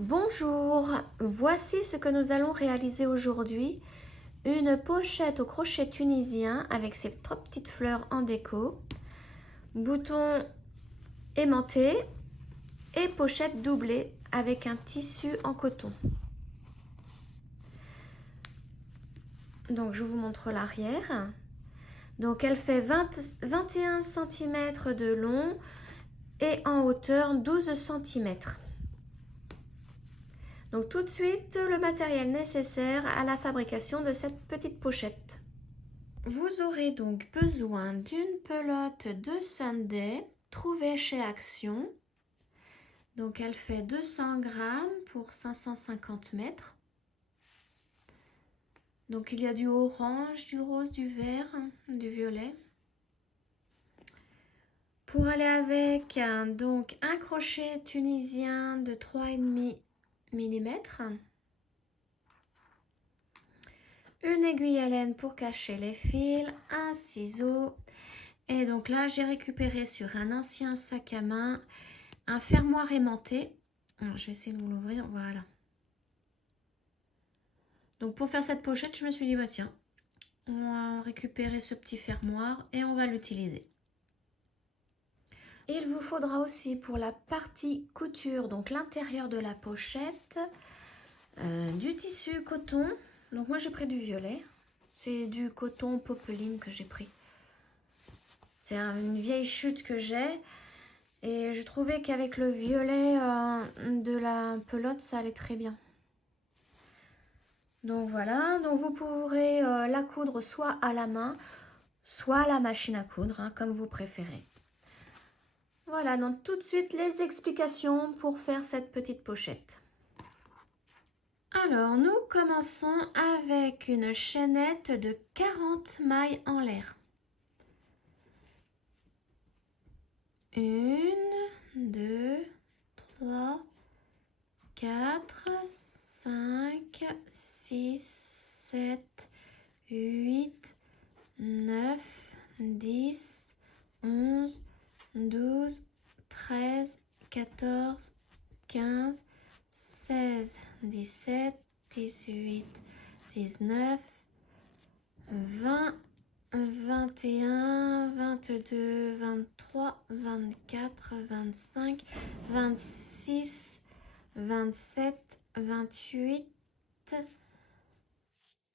Bonjour, voici ce que nous allons réaliser aujourd'hui. Une pochette au crochet tunisien avec ses 3 petites fleurs en déco, boutons aimantés et pochette doublée avec un tissu en coton. Donc je vous montre l'arrière. Donc elle fait 21 cm de long et en hauteur 12 cm. Donc tout de suite, le matériel nécessaire à la fabrication de cette petite pochette. Vous aurez donc besoin d'une pelote de Sunday trouvée chez Action. Donc elle fait 200 grammes pour 550 mètres. Donc il y a du orange, du rose, du vert, du violet. Pour aller avec, donc un crochet tunisien de 3,5 mm. Une aiguille à laine pour cacher les fils, un ciseau. Et donc là, j'ai récupéré sur un ancien sac à main un fermoir aimanté. Alors, je vais essayer de vous l'ouvrir, voilà. Donc pour faire cette pochette, je me suis dit, bah tiens, on va récupérer ce petit fermoir et on va l'utiliser. Il vous faudra aussi pour la partie couture, donc l'intérieur de la pochette, du tissu coton. Donc moi j'ai pris du violet, c'est du coton popeline que j'ai pris. C'est une vieille chute que j'ai et je trouvais qu'avec le violet de la pelote ça allait très bien. Donc voilà, donc vous pourrez la coudre soit à la main, soit à la machine à coudre, comme vous préférez. Voilà, donc tout de suite les explications pour faire cette petite pochette. Alors, nous commençons avec une chaînette de 40 mailles en l'air. 1, 2, 3, 4, 5, 6, 7, 8, 9, 10, 11, 12, 13, 14, 15, 16, 17, 18, 19, 20, 21, 22, 23, 24, 25, 26, 27, 28,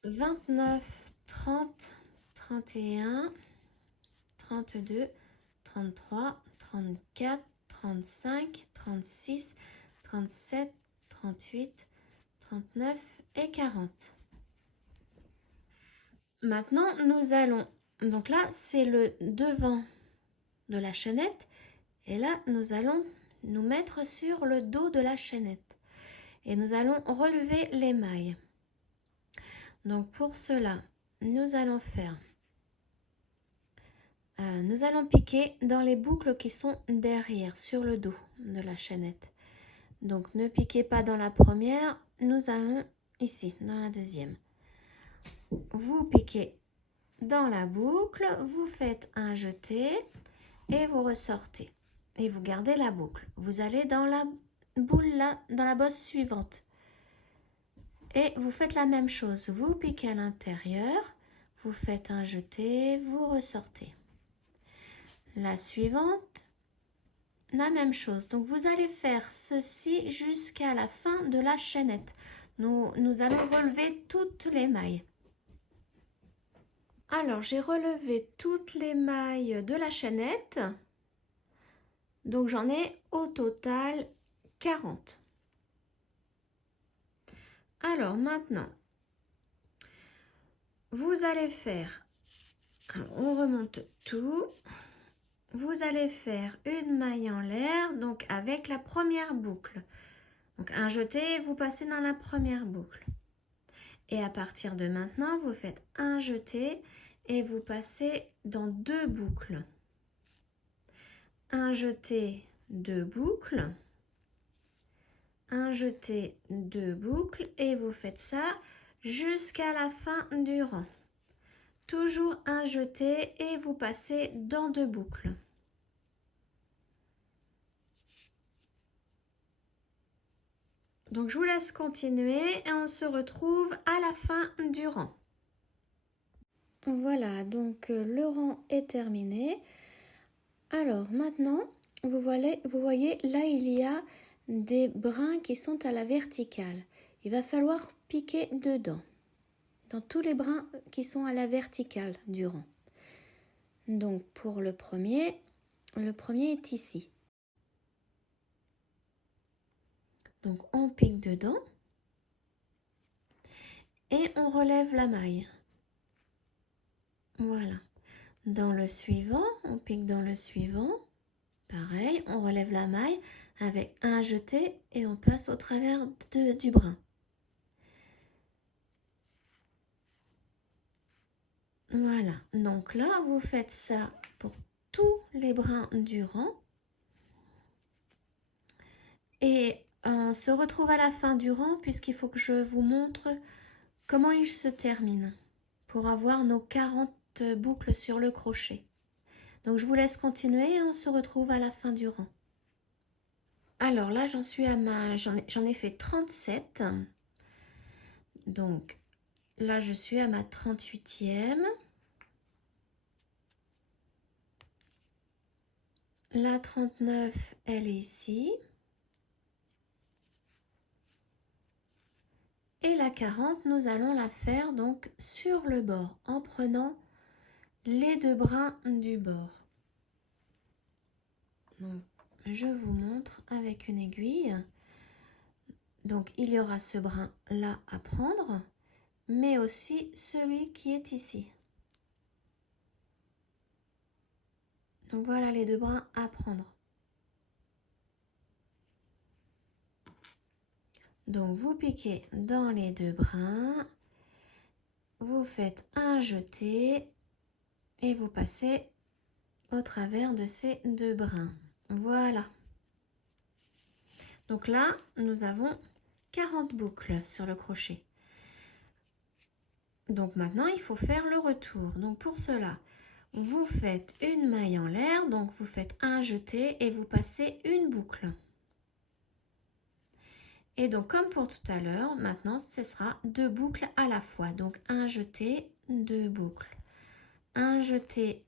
29, 30, 31, 32, 33, 34, 35, 36, 37, 38, 39 et 40. Maintenant, nous allons, donc là, c'est le devant de la chaînette. Et là, nous allons nous mettre sur le dos de la chaînette. Et nous allons relever les mailles. Donc pour cela, nous allons faire... nous allons piquer dans les boucles qui sont derrière, sur le dos de la chaînette. Donc ne piquez pas dans la première, nous allons ici, dans la deuxième. Vous piquez dans la boucle, vous faites un jeté et vous ressortez. Et vous gardez la boucle. Vous allez dans la boule là, dans la bosse suivante. Et vous faites la même chose. Vous piquez à l'intérieur, vous faites un jeté, vous ressortez. La suivante, la même chose. Donc vous allez faire ceci jusqu'à la fin de la chaînette. Nous allons relever toutes les mailles. Alors j'ai relevé toutes les mailles de la chaînette. Donc j'en ai au total 40. Alors maintenant, vous allez faire, alors on remonte tout. Vous allez faire une maille en l'air, donc avec la première boucle. Donc un jeté, vous passez dans la première boucle. Et à partir de maintenant, vous faites un jeté et vous passez dans 2 boucles. Un jeté, 2 boucles. Un jeté, 2 boucles. Et vous faites ça jusqu'à la fin du rang. Toujours un jeté et vous passez dans 2 boucles. Donc je vous laisse continuer et on se retrouve à la fin du rang. Voilà, donc le rang est terminé. Alors maintenant, vous voyez, là il y a des brins qui sont à la verticale. Il va falloir piquer dedans, dans tous les brins qui sont à la verticale du rang. Donc pour le premier est ici. Donc on pique dedans et on relève la maille. Voilà. Dans le suivant, on pique dans le suivant. Pareil, on relève la maille avec un jeté et on passe au travers du brin. Voilà, donc là, vous faites ça pour tous les brins du rang. Et on se retrouve à la fin du rang puisqu'il faut que je vous montre comment il se termine pour avoir nos 40 boucles sur le crochet. Donc je vous laisse continuer et on se retrouve à la fin du rang. Alors là, j'en ai fait 37. Donc là, je suis à ma 38e. La 39, elle est ici. Et la 40, nous allons la faire donc sur le bord en prenant les deux brins du bord. Donc, je vous montre avec une aiguille. Donc, il y aura ce brin là à prendre, mais aussi celui qui est ici. Donc, voilà les deux brins à prendre. Donc, vous piquez dans les deux brins, vous faites un jeté et vous passez au travers de ces deux brins. Voilà. Donc là, nous avons 40 boucles sur le crochet. Donc maintenant, il faut faire le retour. Donc pour cela, vous faites une maille en l'air, donc vous faites un jeté et vous passez une boucle. Et donc comme pour tout à l'heure, maintenant ce sera deux boucles à la fois. Donc un jeté, deux boucles. Un jeté,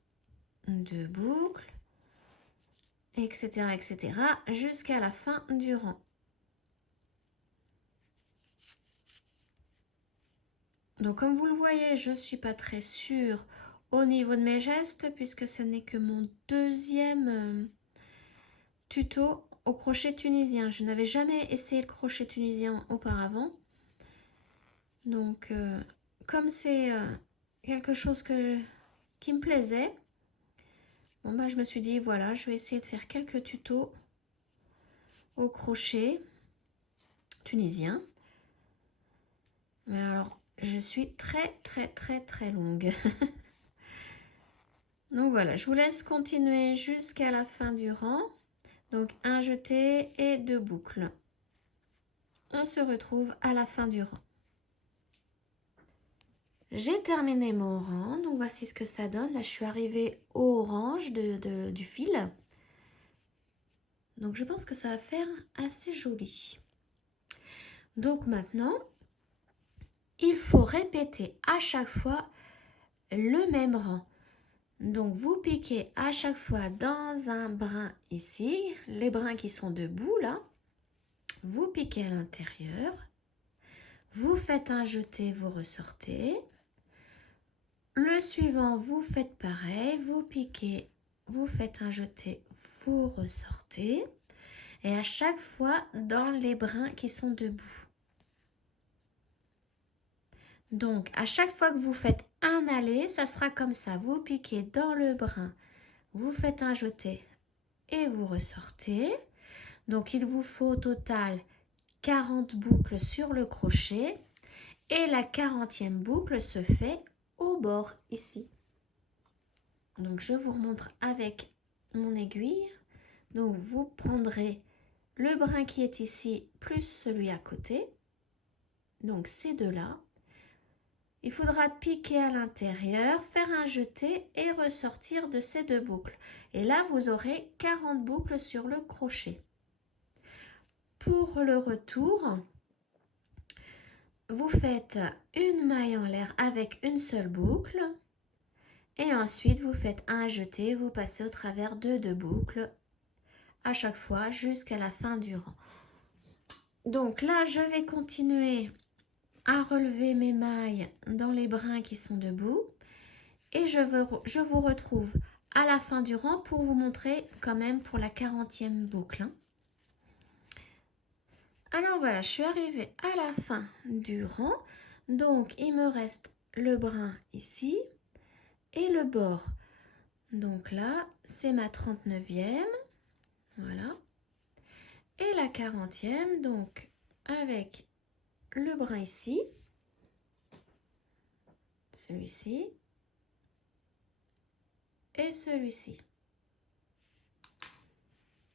deux boucles, etc. etc. jusqu'à la fin du rang. Donc comme vous le voyez, je ne suis pas très sûre au niveau de mes gestes puisque ce n'est que mon deuxième tuto au crochet tunisien. Je n'avais jamais essayé le crochet tunisien auparavant. Donc comme c'est quelque chose qui me plaisait, bon, bah, je me suis dit voilà, je vais essayer de faire quelques tutos au crochet tunisien. Mais alors, je suis très longue. Donc voilà, je vous laisse continuer jusqu'à la fin du rang. Donc un jeté et deux boucles. On se retrouve à la fin du rang. J'ai terminé mon rang, donc voici ce que ça donne. Là, je suis arrivée au orange du fil. Donc je pense que ça va faire assez joli. Donc maintenant, il faut répéter à chaque fois le même rang. Donc vous piquez à chaque fois dans un brin ici, les brins qui sont debout là, vous piquez à l'intérieur, vous faites un jeté, vous ressortez. Le suivant, vous faites pareil, vous piquez, vous faites un jeté, vous ressortez. Et à chaque fois dans les brins qui sont debout. Donc, à chaque fois que vous faites un aller, ça sera comme ça. Vous piquez dans le brin, vous faites un jeté et vous ressortez. Donc, il vous faut au total 40 boucles sur le crochet. Et la 40e boucle se fait au bord, ici. Donc, je vous remontre avec mon aiguille. Donc, vous prendrez le brin qui est ici plus celui à côté. Donc, ces deux-là. Il faudra piquer à l'intérieur, faire un jeté et ressortir de ces deux boucles. Et là, vous aurez 40 boucles sur le crochet. pour le retour, vous faites une maille en l'air avec une seule boucle et ensuite vous faites un jeté, vous passez au travers de 2 boucles à chaque fois jusqu'à la fin du rang. Donc là, je vais continuer à relever mes mailles dans les brins qui sont debout et je vous retrouve à la fin du rang pour vous montrer quand même pour la 40e boucle. Alors voilà, je suis arrivée à la fin du rang. Donc, il me reste le brin ici et le bord. Donc là, c'est ma 39e. Voilà. Et la 40e, donc avec le brin ici, celui-ci et celui-ci.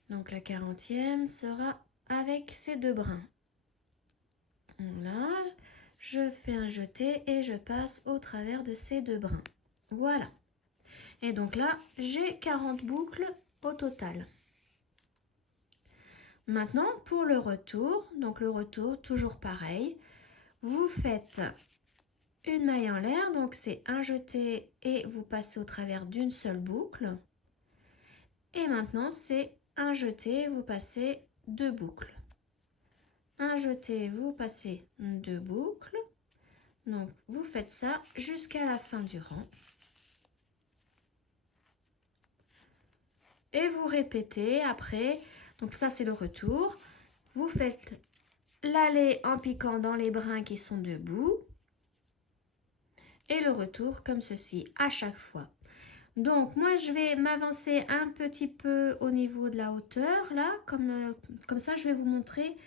Donc la 40e sera avec ces 2 brins. Voilà, je fais un jeté et je passe au travers de ces 2 brins. Voilà. Et donc là, j'ai 40 boucles au total. Maintenant, pour le retour, donc le retour, toujours pareil. Vous faites une maille en l'air, donc c'est un jeté et vous passez au travers d'une seule boucle. Et maintenant, c'est un jeté, vous passez 2 boucles. Un jeté, vous passez 2 boucles. Donc, vous faites ça jusqu'à la fin du rang. Et vous répétez après. Donc, ça, c'est le retour. Vous faites l'aller en piquant dans les brins qui sont debout. Et le retour comme ceci à chaque fois. Donc, moi, je vais m'avancer un petit peu au niveau de la hauteur, là. Comme ça, je vais vous montrer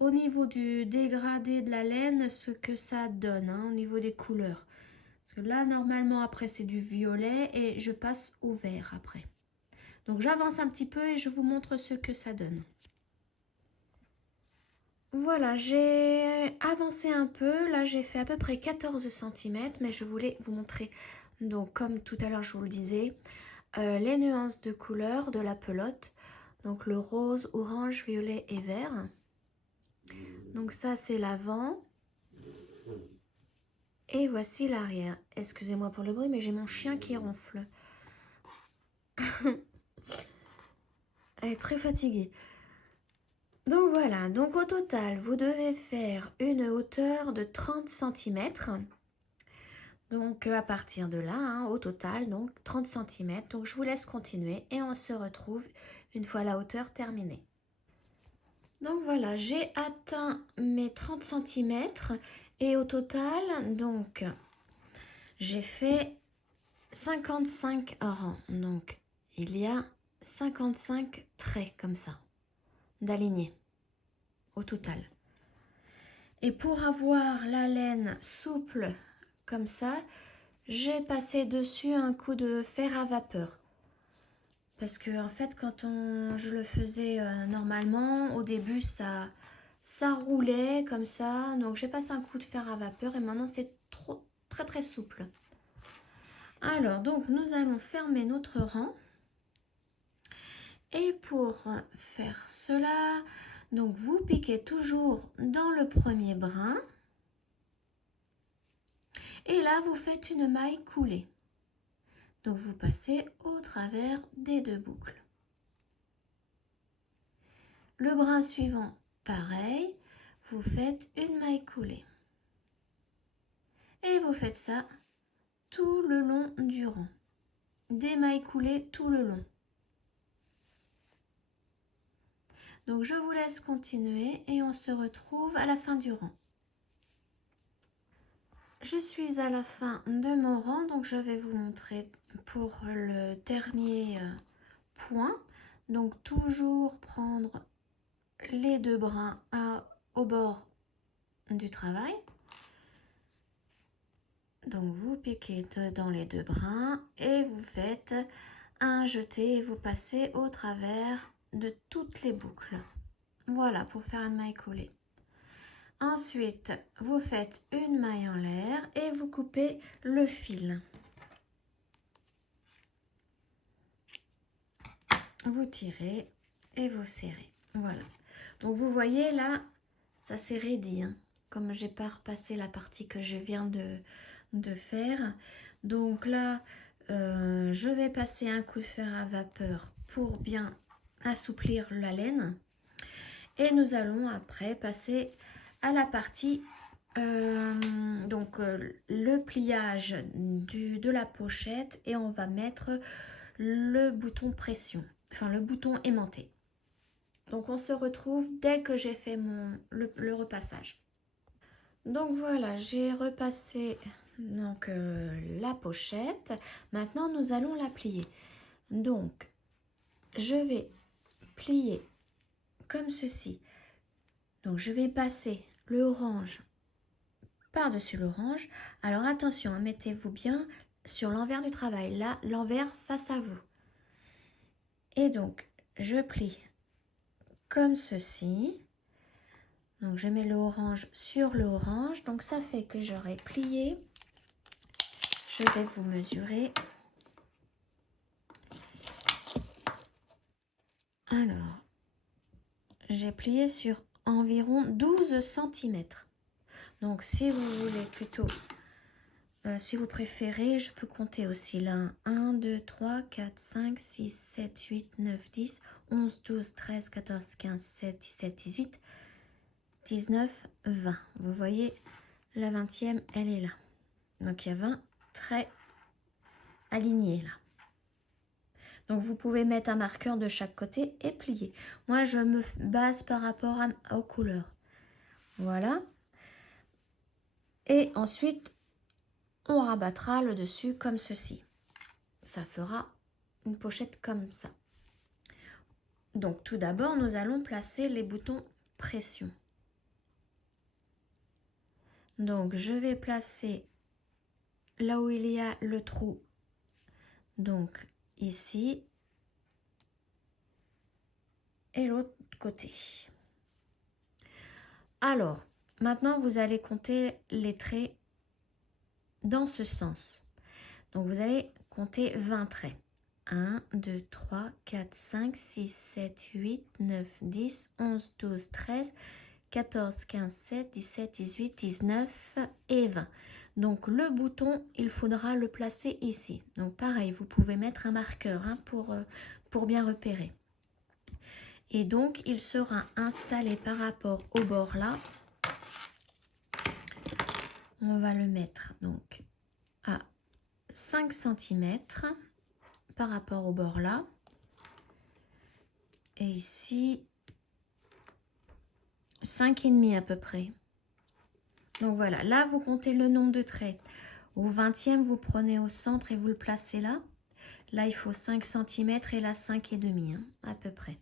au niveau du dégradé de la laine ce que ça donne, hein, au niveau des couleurs. Parce que là, normalement, après, c'est du violet et je passe au vert après. Donc, j'avance un petit peu et je vous montre ce que ça donne. Voilà, j'ai avancé un peu. Là, j'ai fait à peu près 14 cm, mais je voulais vous montrer, donc comme tout à l'heure, je vous le disais, les nuances de couleurs de la pelote. Donc, le rose, orange, violet et vert. Donc, ça, c'est l'avant. Et voici l'arrière. Excusez-moi pour le bruit, mais j'ai mon chien qui ronfle. Elle est très fatiguée. Donc voilà, donc au total, vous devez faire une hauteur de 30 cm. Donc à partir de là, hein, au total, donc 30 cm. Donc je vous laisse continuer et on se retrouve une fois la hauteur terminée. Donc voilà, j'ai atteint mes 30 cm et au total, donc j'ai fait 55 rangs. Donc il y a 55 traits comme ça, d'alignés au total. Et pour avoir la laine souple comme ça, j'ai passé dessus un coup de fer à vapeur. Parce que en fait, quand je le faisais normalement, au début, ça roulait comme ça. Donc j'ai passé un coup de fer à vapeur et maintenant c'est très souple. Alors, donc nous allons fermer notre rang. Et pour faire cela, donc vous piquez toujours dans le premier brin. Et là, vous faites une maille coulée. Donc vous passez au travers des 2 boucles. Le brin suivant, pareil, vous faites une maille coulée. Et vous faites ça tout le long du rang. Des mailles coulées tout le long. Donc je vous laisse continuer et on se retrouve à la fin du rang. Je suis à la fin de mon rang, donc je vais vous montrer pour le dernier point. Donc toujours prendre les 2 brins au bord du travail. Donc vous piquez dans les 2 brins et vous faites un jeté et vous passez au travers de toutes les boucles. Voilà pour faire une maille coulée. Ensuite, vous faites une maille en l'air et vous coupez le fil. Vous tirez et vous serrez. Voilà. Donc vous voyez là, ça s'est raidi, hein, comme j'ai pas repassé la partie que je viens de faire. Donc là, je vais passer un coup de fer à vapeur pour bien assouplir la laine. Et nous allons après passer à la partie, le pliage de la pochette, et on va mettre le bouton pression, enfin le bouton aimanté. Donc on se retrouve dès que j'ai fait le repassage. Donc voilà, j'ai repassé donc, la pochette. Maintenant nous allons la plier. Donc je vais plier comme ceci. Donc je vais passer le orange par-dessus l'orange. Alors attention, mettez-vous bien sur l'envers du travail, là l'envers face à vous. Et donc je plie comme ceci. Donc je mets l'orange sur l'orange. Donc ça fait que j'aurai plié. Je vais vous mesurer. Alors, j'ai plié sur environ 12 cm. Donc si vous voulez plutôt, si vous préférez, je peux compter aussi là. 1, 2, 3, 4, 5, 6, 7, 8, 9, 10, 11, 12, 13, 14, 15, 16, 17, 18, 19, 20. Vous voyez, la 20e, elle est là. Donc il y a 20 traits alignés là. Donc vous pouvez mettre un marqueur de chaque côté et plier. Moi je me base par rapport aux couleurs. Voilà. Et ensuite on rabattra le dessus comme ceci. Ça fera une pochette comme ça. Donc tout d'abord nous allons placer les boutons pression. Donc je vais placer là où il y a le trou. Donc ici. Et l'autre côté. Alors, maintenant vous allez compter les traits dans ce sens. Donc vous allez compter 20 traits. 1, 2, 3, 4, 5, 6, 7, 8, 9, 10, 11, 12, 13, 14, 15, 16, 17, 18, 19 et 20. Donc le bouton, il faudra le placer ici. Donc pareil, vous pouvez mettre un marqueur pour bien repérer. Et donc, il sera installé par rapport au bord là. On va le mettre donc à 5 cm par rapport au bord là. Et ici, 5,5 à peu près. Donc voilà, là vous comptez le nombre de traits. Au 20e, vous prenez au centre et vous le placez là. Là, il faut 5 cm et là 5,5 à peu près.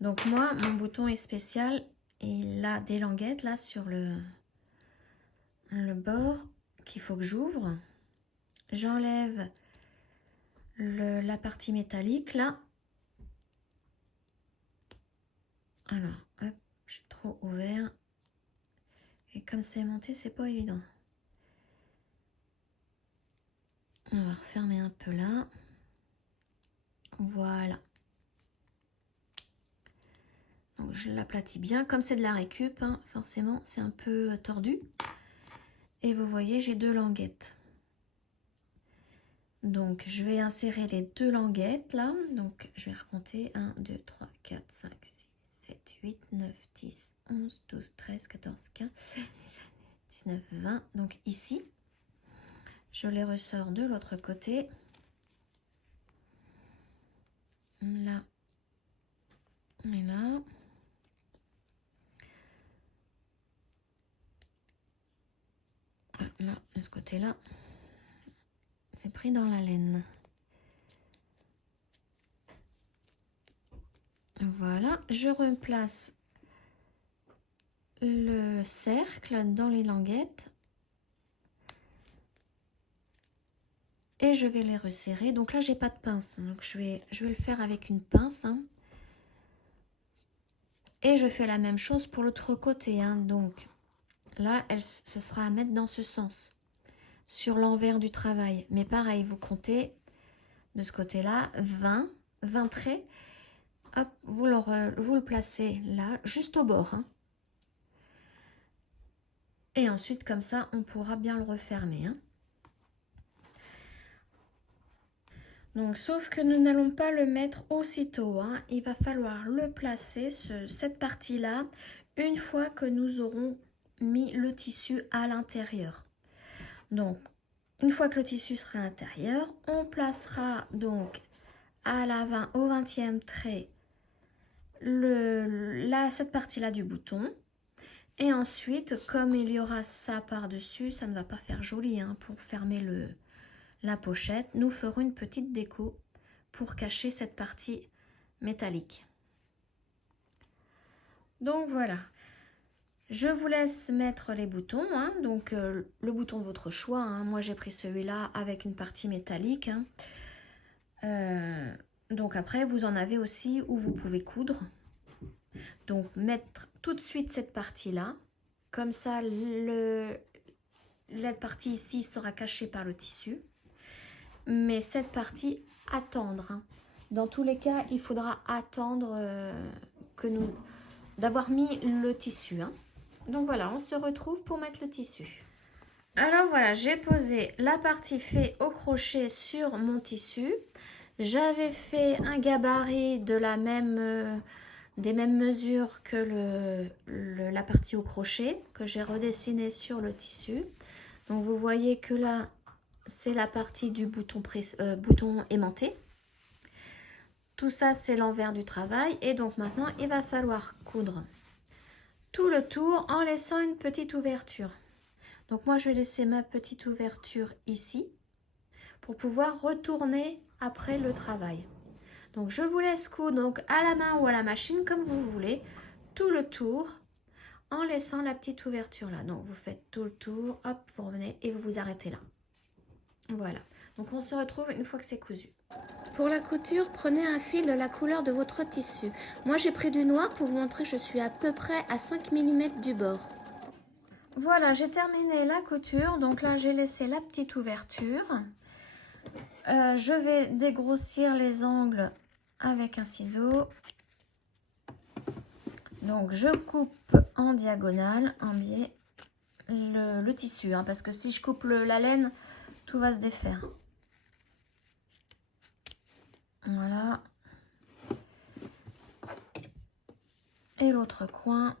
Donc moi, mon bouton est spécial. Il a des languettes là sur le bord qu'il faut que j'ouvre. J'enlève la partie métallique là. Alors, hop, j'ai trop ouvert. Et comme c'est monté, c'est pas évident. On va refermer un peu là. Voilà. Donc je l'aplatis bien. Comme c'est de la récup, hein, forcément, c'est un peu tordu. Et vous voyez, j'ai 2 languettes. Donc, je vais insérer les 2 languettes là. Donc, je vais recompter 1, 2, 3, 4, 5, 6, 7, 8, 9, 10, 11, 12, 13, 14, 15, 19, 20. Donc, ici, je les ressors de l'autre côté. Là et là. Là, de ce côté-là, c'est pris dans la laine. Voilà, je replace le cercle dans les languettes et je vais les resserrer. Donc là, j'ai pas de pince, donc je vais le faire avec une pince. Hein. Et je fais la même chose pour l'autre côté. Hein. Donc là, ce sera à mettre dans ce sens, sur l'envers du travail. Mais pareil, vous comptez de ce côté-là 20 traits. Hop, vous le placez là, juste au bord. Hein. Et ensuite, comme ça, on pourra bien le refermer. Hein. Donc, sauf que nous n'allons pas le mettre aussitôt. Hein. Il va falloir le placer, cette partie-là, une fois que nous aurons mis le tissu à l'intérieur. Donc, une fois que le tissu sera à l'intérieur, on placera donc au 20e trait cette partie-là du bouton. Et ensuite, comme il y aura ça par-dessus, ça ne va pas faire joli hein, pour fermer la pochette. Nous ferons une petite déco pour cacher cette partie métallique. Donc voilà. Je vous laisse mettre les boutons. Hein. Donc le bouton de votre choix. Hein. Moi j'ai pris celui-là avec une partie métallique. Hein. Donc après, vous en avez aussi où vous pouvez coudre. Donc mettre tout de suite cette partie-là. Comme ça, la partie ici sera cachée par le tissu. Mais cette partie, attendre. Hein. Dans tous les cas, il faudra attendre d'avoir mis le tissu. Hein. Donc voilà, on se retrouve pour mettre le tissu. Alors voilà, j'ai posé la partie fait au crochet sur mon tissu. J'avais fait un gabarit des mêmes mesures que la partie au crochet que j'ai redessiné sur le tissu. Donc vous voyez que là, c'est la partie du bouton aimanté. Tout ça, c'est l'envers du travail. Et donc maintenant, il va falloir coudre tout le tour en laissant une petite ouverture. Donc moi, je vais laisser ma petite ouverture ici pour pouvoir retourner après le travail. Donc je vous laisse coudre donc à la main ou à la machine comme vous voulez tout le tour en laissant la petite ouverture là. Donc vous faites tout le tour, hop, vous revenez et vous vous arrêtez là. Voilà. Donc on se retrouve une fois que c'est cousu. Pour la couture, prenez un fil de la couleur de votre tissu. Moi j'ai pris du noir pour vous montrer, je suis à peu près à 5 mm du bord. Voilà, j'ai terminé la couture. Donc là j'ai laissé la petite ouverture. Je vais dégrossir les angles avec un ciseau. Donc je coupe en diagonale, en biais, le tissu. Hein, parce que si je coupe la laine, tout va se défaire. Voilà. Et l'autre coin.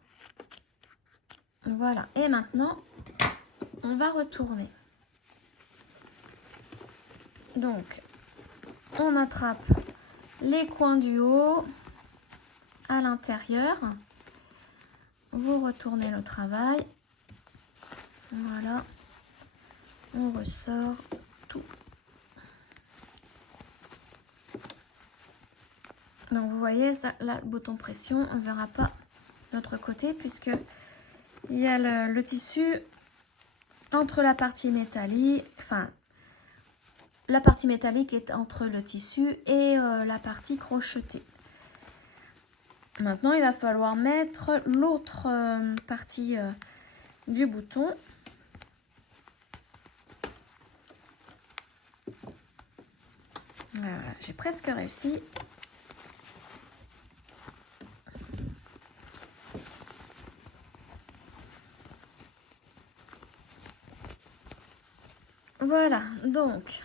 Voilà. Et maintenant, on va retourner. Donc, on attrape les coins du haut à l'intérieur. Vous retournez le travail. Voilà. On ressort tout. Donc vous voyez, ça, là, le bouton pression, on ne verra pas l'autre côté puisque il y a le tissu entre la partie métallique, enfin la partie métallique est entre le tissu et la partie crochetée. Maintenant, il va falloir mettre l'autre partie du bouton. Voilà, j'ai presque réussi. Voilà, donc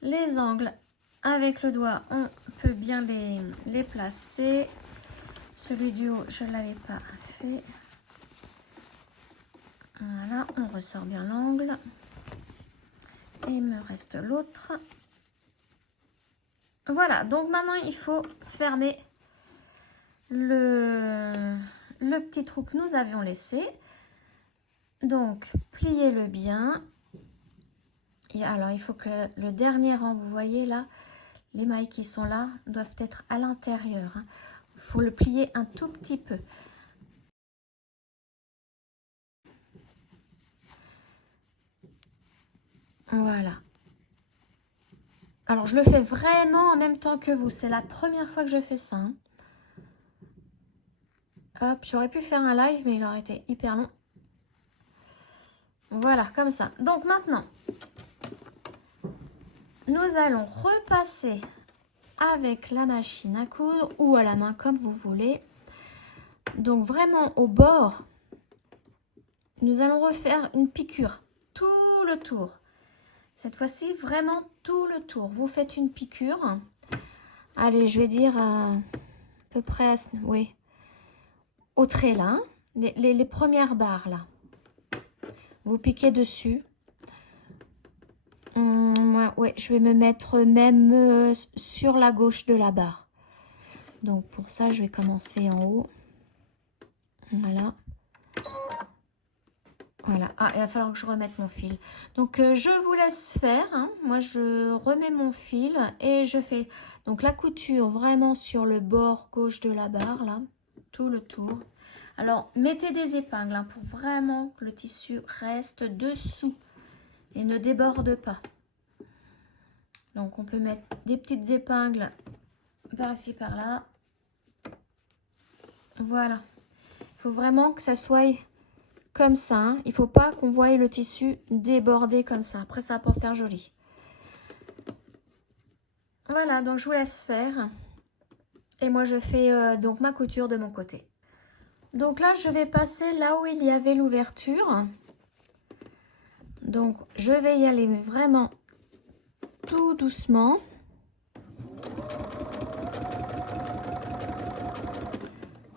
les angles avec le doigt, on peut bien les placer. Celui du haut, je ne l'avais pas fait. Voilà, on ressort bien l'angle. Et il me reste l'autre. Voilà, donc maintenant il faut fermer le petit trou que nous avions laissé. Donc, pliez-le bien. Et alors, il faut que le dernier rang, vous voyez là, les mailles qui sont là doivent être à l'intérieur. Il faut le plier un tout petit peu. Voilà. Alors, je le fais vraiment en même temps que vous. C'est la première fois que je fais ça. Hein. Hop, j'aurais pu faire un live, mais il aurait été hyper long. Voilà, comme ça. Donc maintenant, nous allons repasser avec la machine à coudre ou à la main comme vous voulez. Donc vraiment au bord, nous allons refaire une piqûre tout le tour. Cette fois-ci, vraiment tout le tour. Vous faites une piqûre. Allez, je vais dire à peu près, oui, au trait là, hein, les premières barres là. Vous piquez dessus. Ouais, je vais me mettre même sur la gauche de la barre. Donc pour ça, je vais commencer en haut. Voilà. Voilà. Ah, il va falloir que je remette mon fil. Donc je vous laisse faire. Hein. Moi, je remets mon fil et je fais donc la couture vraiment sur le bord gauche de la barre, là, tout le tour. Alors, mettez des épingles hein, pour vraiment que le tissu reste dessous et ne déborde pas. Donc, on peut mettre des petites épingles par ici, par là. Voilà. Il faut vraiment que ça soit comme ça. Hein. Il ne faut pas qu'on voie le tissu déborder comme ça. Après, ça va pas faire joli. Voilà, donc je vous laisse faire. Et moi, je fais donc ma couture de mon côté. Donc là, je vais passer là où il y avait l'ouverture. Donc, je vais y aller vraiment tout doucement.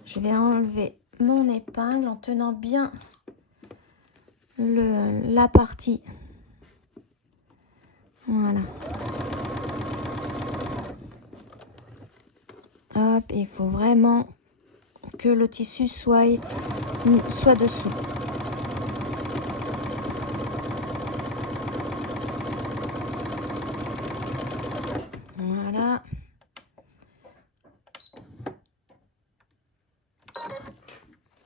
Je vais enlever mon épingle en tenant bien la partie. Voilà. Hop, il faut vraiment que le tissu soit dessous. Voilà.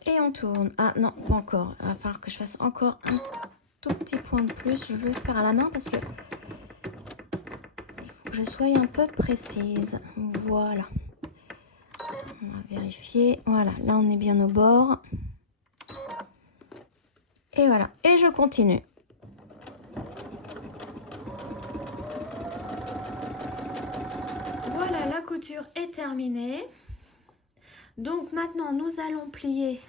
Et on tourne. Ah non, pas encore. Il va falloir que je fasse encore un tout petit point de plus. Je vais le faire à la main parce que il faut que je sois un peu précise. Voilà. On va vérifier. Voilà, là on est bien au bord. Et voilà. Et je continue. Voilà, la couture est terminée. Donc maintenant, nous allons plier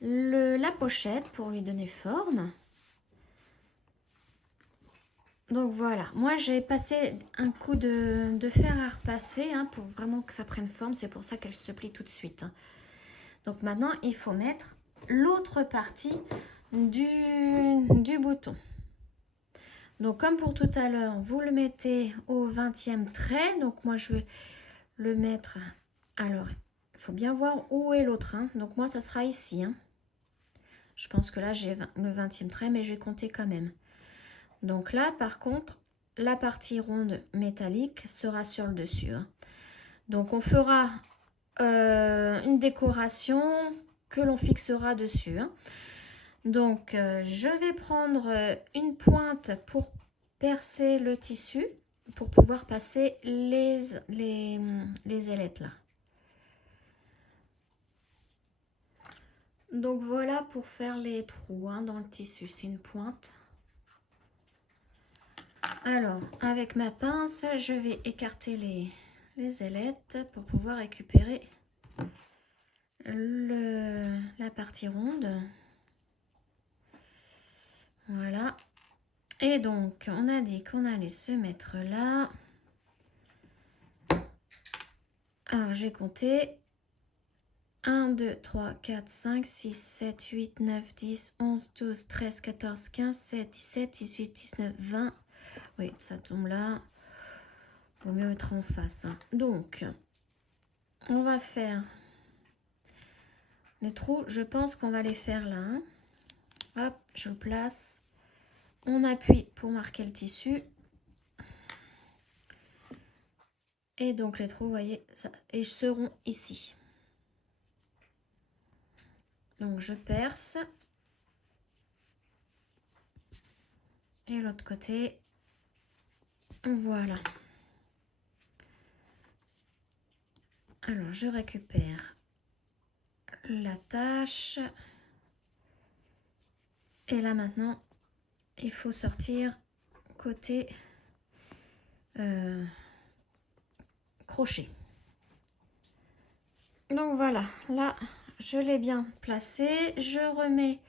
la pochette pour lui donner forme. Donc voilà, moi j'ai passé un coup de fer à repasser hein, pour vraiment que ça prenne forme. C'est pour ça qu'elle se plie tout de suite. Hein. Donc maintenant, il faut mettre l'autre partie du bouton. Donc comme pour tout à l'heure, vous le mettez au 20e trait. Donc moi je vais le mettre... Alors, il faut bien voir où est l'autre. Hein. Donc moi ça sera ici. Hein. Je pense que là j'ai le 20e trait, mais je vais compter quand même. Donc là par contre, la partie ronde métallique sera sur le dessus. Hein. Donc on fera une décoration que l'on fixera dessus. Hein. Donc je vais prendre une pointe pour percer le tissu pour pouvoir passer les ailettes là. Donc voilà pour faire les trous hein, dans le tissu, c'est une pointe. Alors avec ma pince, je vais écarter les ailettes pour pouvoir récupérer la partie ronde. Voilà. Et donc, on a dit qu'on allait se mettre là. Alors, je vais compter. 1, 2, 3, 4, 5, 6, 7, 8, 9, 10, 11, 12, 13, 14, 15, 16, 17, 18, 19, 20. Oui, ça tombe là. Vaut mieux être en face. Hein. Donc, on va faire les trous. Je pense qu'on va les faire là. Hein. Hop, je le place. On appuie pour marquer le tissu. Et donc les trous, vous voyez, ça, et seront ici. Donc je perce. Et l'autre côté. Voilà. Alors je récupère la tâche. Et là maintenant, il faut sortir côté crochet. Donc voilà, là je l'ai bien placé. Je remets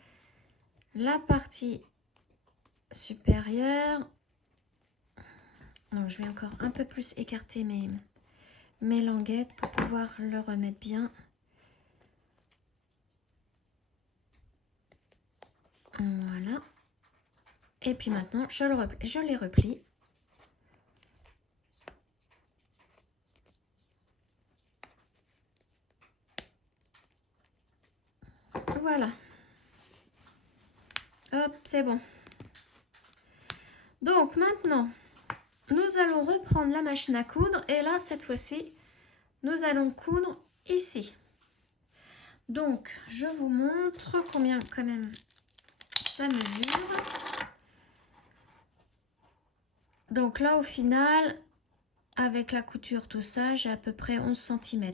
la partie supérieure. Donc je vais encore un peu plus écarter mes languettes pour pouvoir le remettre bien. Voilà. Et puis maintenant, je les replie. Voilà. Hop, c'est bon. Donc maintenant, nous allons reprendre la machine à coudre. Et là, cette fois-ci, nous allons coudre ici. Donc, je vous montre combien quand même ça mesure. Donc là, au final, avec la couture, tout ça, j'ai à peu près 11 cm.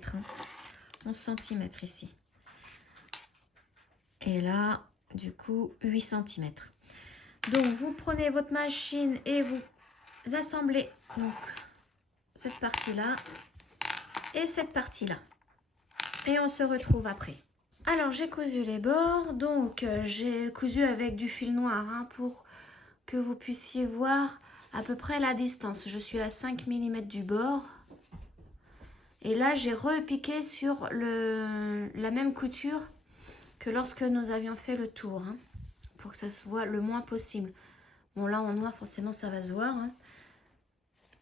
11 cm ici. Et là, du coup, 8 cm. Donc, vous prenez votre machine et vous assemblez donc, cette partie-là et cette partie-là. Et on se retrouve après. Alors, j'ai cousu les bords. Donc, j'ai cousu avec du fil noir hein, pour que vous puissiez voir à peu près la distance. Je suis à 5 mm du bord. Et là, j'ai repiqué sur la même couture que lorsque nous avions fait le tour. Hein, pour que ça se voit le moins possible. Bon, là, en noir, forcément, ça va se voir. Hein.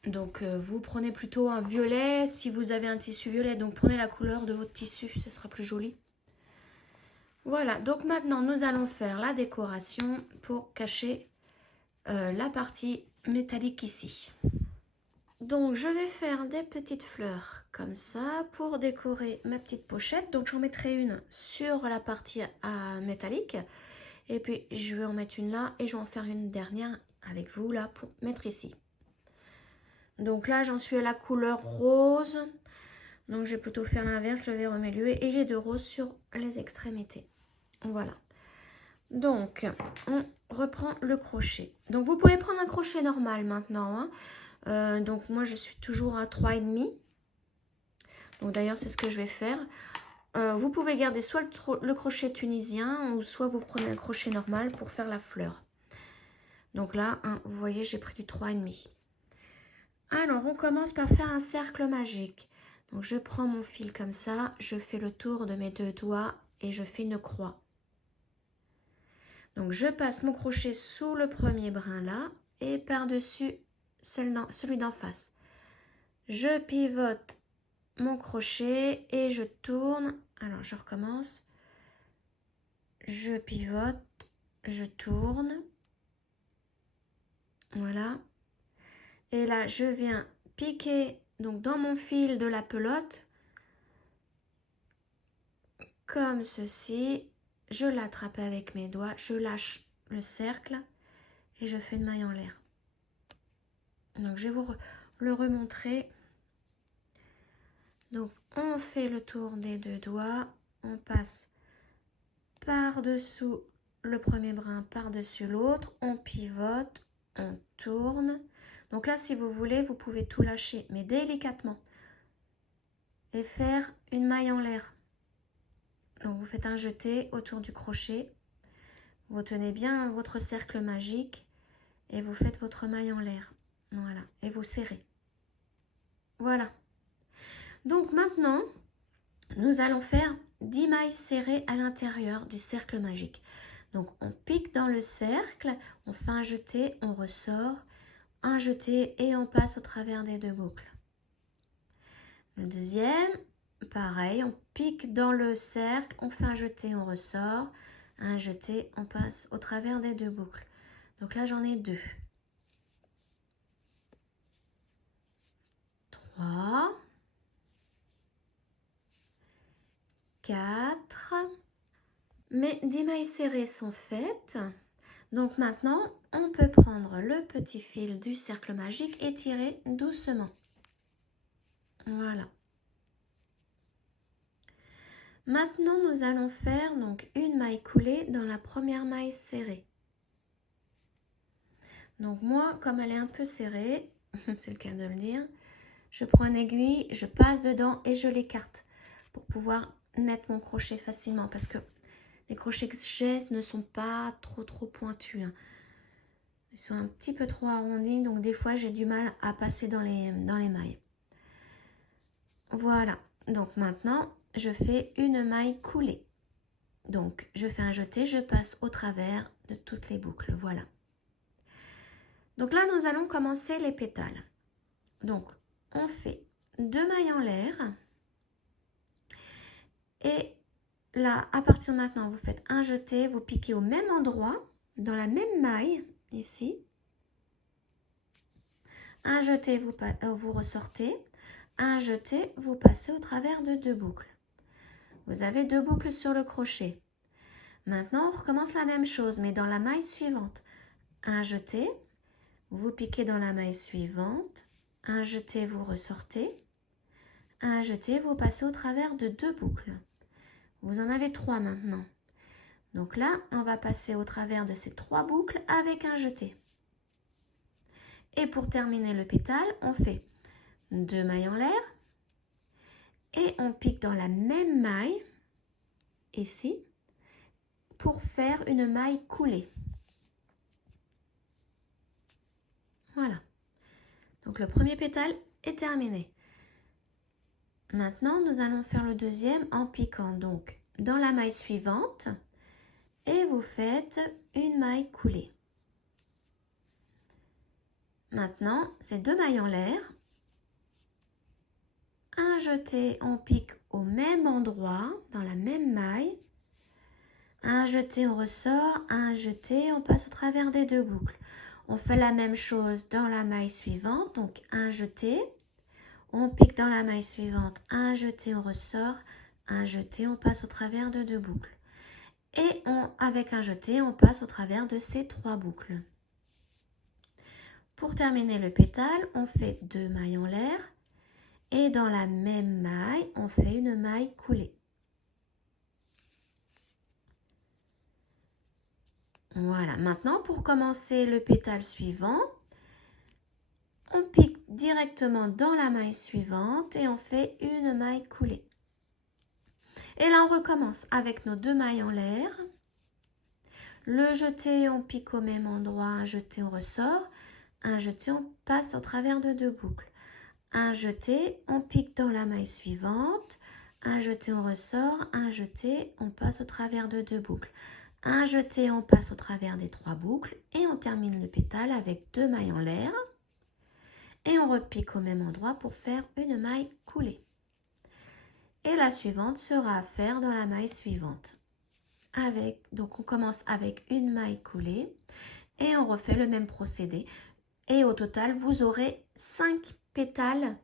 Donc, vous prenez plutôt un violet. Si vous avez un tissu violet, donc prenez la couleur de votre tissu. Ce sera plus joli. Voilà. Donc, maintenant, nous allons faire la décoration pour cacher la partie métallique ici. Donc, je vais faire des petites fleurs comme ça pour décorer ma petite pochette. Donc, j'en mettrai une sur la partie métallique. Et puis, je vais en mettre une là et je vais en faire une dernière avec vous là pour mettre ici. Donc là, j'en suis à la couleur rose. Donc, je vais plutôt faire l'inverse, le vert au milieu et j'ai de rose sur les extrémités. Voilà. Donc, on reprend le crochet. Donc, vous pouvez prendre un crochet normal maintenant. Hein. Donc, moi, je suis toujours à 3,5. Donc, d'ailleurs, c'est ce que je vais faire. Vous pouvez garder soit le crochet tunisien ou soit vous prenez un crochet normal pour faire la fleur. Donc là, hein, vous voyez, j'ai pris du 3,5. Alors, on commence par faire un cercle magique. Donc, je prends mon fil comme ça, je fais le tour de mes 2 doigts et je fais une croix. Donc, je passe mon crochet sous le premier brin là et par-dessus celui d'en face. Je pivote mon crochet et je tourne. Alors, je recommence. Je pivote, je tourne. Voilà. Et là, je viens piquer donc dans mon fil de la pelote. Comme ceci. Je l'attrape avec mes doigts. Je lâche le cercle et je fais une maille en l'air. Donc, je vais vous le remontrer. Donc, on fait le tour des 2 doigts. On passe par-dessous le premier brin, par-dessus l'autre. On pivote, on tourne. Donc là, si vous voulez, vous pouvez tout lâcher, mais délicatement. Et faire une maille en l'air. Donc, vous faites un jeté autour du crochet. Vous tenez bien votre cercle magique et vous faites votre maille en l'air. Voilà. Et vous serrez. Voilà. Donc, maintenant, nous allons faire 10 mailles serrées à l'intérieur du cercle magique. Donc, on pique dans le cercle, on fait un jeté, on ressort, un jeté et on passe au travers des 2 boucles. Le deuxième, pareil, on pique dans le cercle, on fait un jeté, on ressort, un jeté, on passe au travers des 2 boucles. Donc là, j'en ai 2. 3. 4. Mes 10 mailles serrées sont faites. Donc maintenant, on peut prendre le petit fil du cercle magique et tirer doucement. Voilà. Maintenant, nous allons faire donc une maille coulée dans la première maille serrée. Donc moi, comme elle est un peu serrée, c'est le cas de le dire, je prends une aiguille, je passe dedans et je l'écarte pour pouvoir mettre mon crochet facilement parce que les crochets que j'ai ne sont pas trop pointus, hein. Ils sont un petit peu trop arrondis, donc des fois j'ai du mal à passer dans les mailles. Voilà, donc maintenant je fais une maille coulée. Donc je fais un jeté, je passe au travers de toutes les boucles, voilà. Donc là nous allons commencer les pétales. Donc on fait 2 mailles en l'air. Et là, à partir de maintenant, vous faites un jeté, vous piquez au même endroit, dans la même maille, ici. Un jeté, vous ressortez. Un jeté, vous passez au travers de 2 boucles. Vous avez 2 boucles sur le crochet. Maintenant, on recommence la même chose, mais dans la maille suivante. Un jeté, vous piquez dans la maille suivante. Un jeté, vous ressortez. Un jeté, vous passez au travers de 2 boucles. Vous en avez 3 maintenant. Donc là, on va passer au travers de ces 3 boucles avec un jeté. Et pour terminer le pétale, on fait 2 mailles en l'air et on pique dans la même maille, ici, pour faire une maille coulée. Voilà. Donc le premier pétale est terminé. Maintenant, nous allons faire le deuxième en piquant donc dans la maille suivante et vous faites une maille coulée. Maintenant, c'est 2 mailles en l'air, un jeté, on pique au même endroit, dans la même maille, un jeté, on ressort, un jeté, on passe au travers des 2 boucles. On fait la même chose dans la maille suivante, donc un jeté, on pique dans la maille suivante, un jeté, on ressort, un jeté, on passe au travers de 2 boucles. Et avec un jeté, on passe au travers de ces 3 boucles. Pour terminer le pétale, on fait 2 mailles en l'air et dans la même maille, on fait une maille coulée. Voilà, maintenant pour commencer le pétale suivant, on pique directement dans la maille suivante et on fait une maille coulée. Et là, on recommence avec nos 2 mailles en l'air. Le jeté, on pique au même endroit, un jeté, on ressort. Un jeté, on passe au travers de 2 boucles. Un jeté, on pique dans la maille suivante. Un jeté, on ressort. Un jeté, on passe au travers de 2 boucles. Un jeté, on passe au travers des 3 boucles. Et on termine le pétale avec 2 mailles en l'air. Et on repique au même endroit pour faire une maille coulée. Et la suivante sera à faire dans la maille suivante. Donc on commence avec une maille coulée. Et on refait le même procédé. Et au total, vous aurez 5 pétales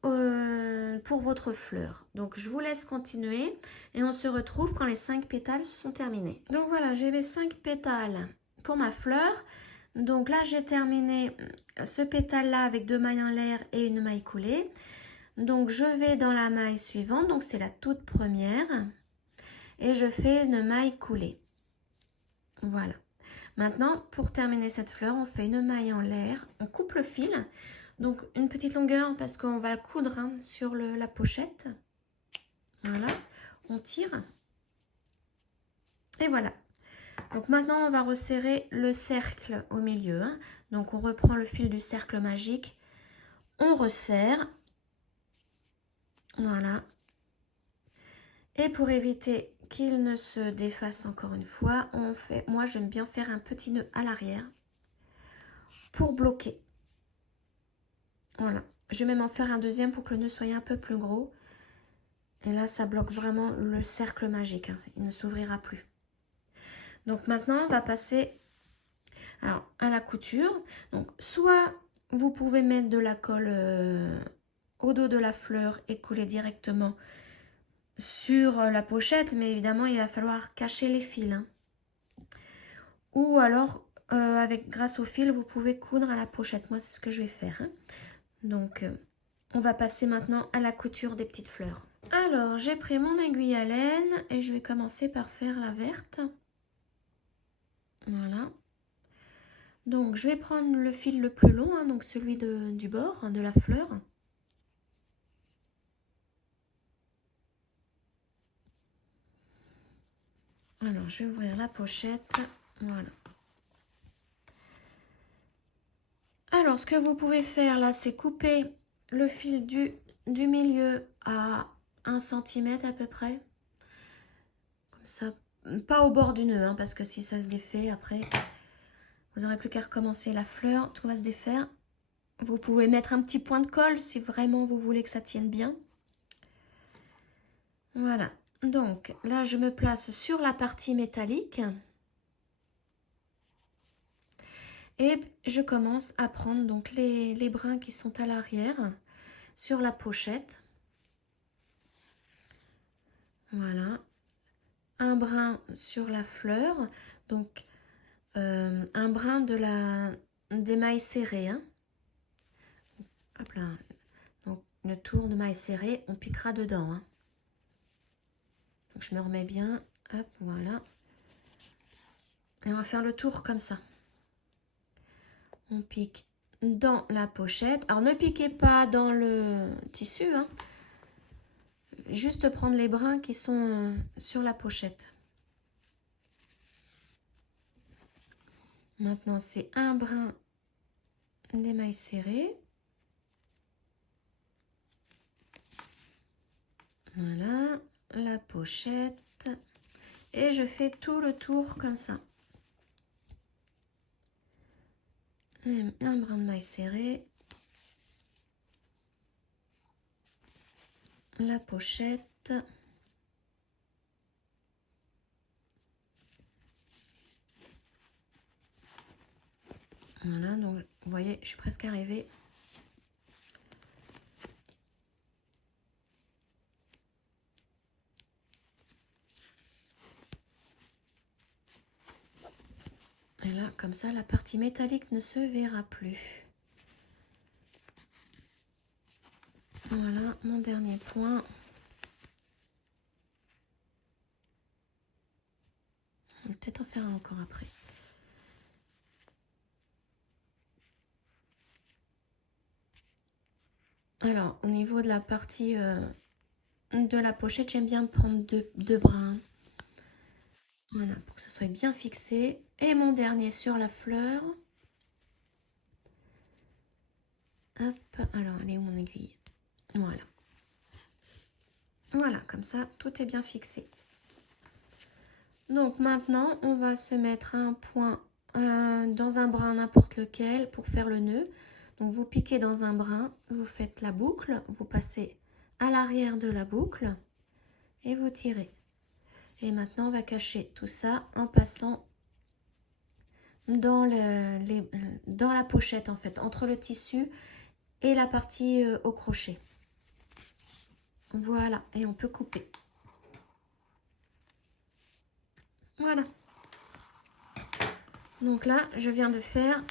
pour votre fleur. Donc, je vous laisse continuer et on se retrouve quand les 5 pétales sont terminés. Donc, voilà, j'ai mes 5 pétales pour ma fleur. Donc là, j'ai terminé ce pétale-là avec 2 mailles en l'air et une maille coulée. Donc, je vais dans la maille suivante. Donc, c'est la toute première. Et je fais une maille coulée. Voilà. Maintenant, pour terminer cette fleur, on fait une maille en l'air, on coupe le fil, donc une petite longueur parce qu'on va coudre sur la pochette. Voilà, on tire. Et voilà. Donc maintenant, on va resserrer le cercle au milieu. Donc on reprend le fil du cercle magique, on resserre. Voilà. Et pour éviter qu'il ne se défasse encore une fois, moi j'aime bien faire un petit nœud à l'arrière pour bloquer. Voilà, je vais même en faire un deuxième pour que le nœud soit un peu plus gros. Et là, ça bloque vraiment le cercle magique, il ne s'ouvrira plus. Donc maintenant, on va passer à la couture. Donc soit vous pouvez mettre de la colle au dos de la fleur et coller directement sur la pochette, mais évidemment, il va falloir cacher les fils. Ou alors, grâce au fil, vous pouvez coudre à la pochette. Moi, c'est ce que je vais faire. Donc, on va passer maintenant à la couture des petites fleurs. Alors, j'ai pris mon aiguille à laine et je vais commencer par faire la verte. Voilà. Donc je vais prendre le fil le plus long, hein, donc celui du bord, de la fleur. Alors je vais ouvrir la pochette, voilà. Alors ce que vous pouvez faire là, c'est couper le fil du milieu à 1 cm à peu près. Comme ça, pas au bord du nœud, hein, parce que si ça se défait après, vous n'aurez plus qu'à recommencer la fleur, tout va se défaire. Vous pouvez mettre un petit point de colle si vraiment vous voulez que ça tienne bien. Voilà, donc là je me place sur la partie métallique. Et je commence à prendre donc les brins qui sont à l'arrière sur la pochette. Voilà, un brin sur la fleur, donc un brin des mailles serrées. Hein. Hop là, donc le tour de mailles serrées, on piquera dedans. Hein. Donc je me remets bien, hop, voilà. Et on va faire le tour comme ça. On pique dans la pochette. Alors ne piquez pas dans le tissu, hein. Juste prendre les brins qui sont sur la pochette. Maintenant, c'est un brin d'émail serré. Voilà, la pochette. Et je fais tout le tour comme ça. Un brin de maille serré. La pochette. Voilà, donc vous voyez, je suis presque arrivée. Et là, comme ça, la partie métallique ne se verra plus. Voilà, mon dernier point. Je vais peut-être en faire un encore après. Alors, au niveau de la partie de la pochette, j'aime bien prendre deux brins. Voilà, pour que ça soit bien fixé. Et mon dernier sur la fleur. Hop, alors, elle est où mon aiguille? Voilà. Voilà, comme ça, tout est bien fixé. Donc maintenant, on va se mettre un point dans un brin n'importe lequel pour faire le nœud. Donc vous piquez dans un brin, vous faites la boucle, vous passez à l'arrière de la boucle et vous tirez. Et maintenant, on va cacher tout ça en passant dans la pochette, en fait, entre le tissu et la partie au crochet. Voilà, et on peut couper. Voilà. Donc là, je viens de faire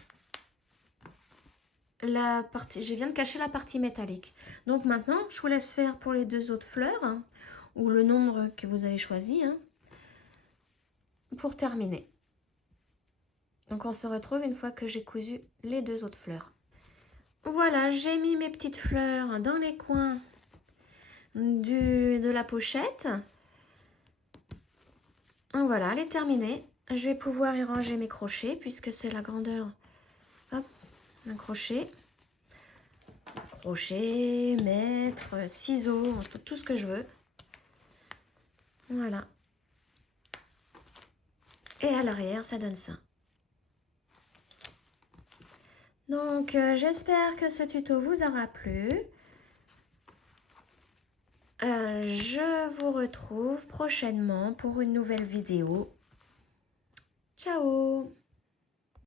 la partie, je viens de cacher la partie métallique. Donc maintenant, je vous laisse faire pour les deux autres fleurs, hein, ou le nombre que vous avez choisi, hein, pour terminer. Donc on se retrouve une fois que j'ai cousu les deux autres fleurs. Voilà, j'ai mis mes petites fleurs dans les coins de la pochette. Voilà, elle est terminée. Je vais pouvoir y ranger mes crochets puisque c'est la grandeur. Hop, un crochet. Crochet, mètre, ciseaux, tout ce que je veux. Voilà. Et à l'arrière, ça donne ça. Donc, j'espère que ce tuto vous aura plu. Je vous retrouve prochainement pour une nouvelle vidéo. Ciao!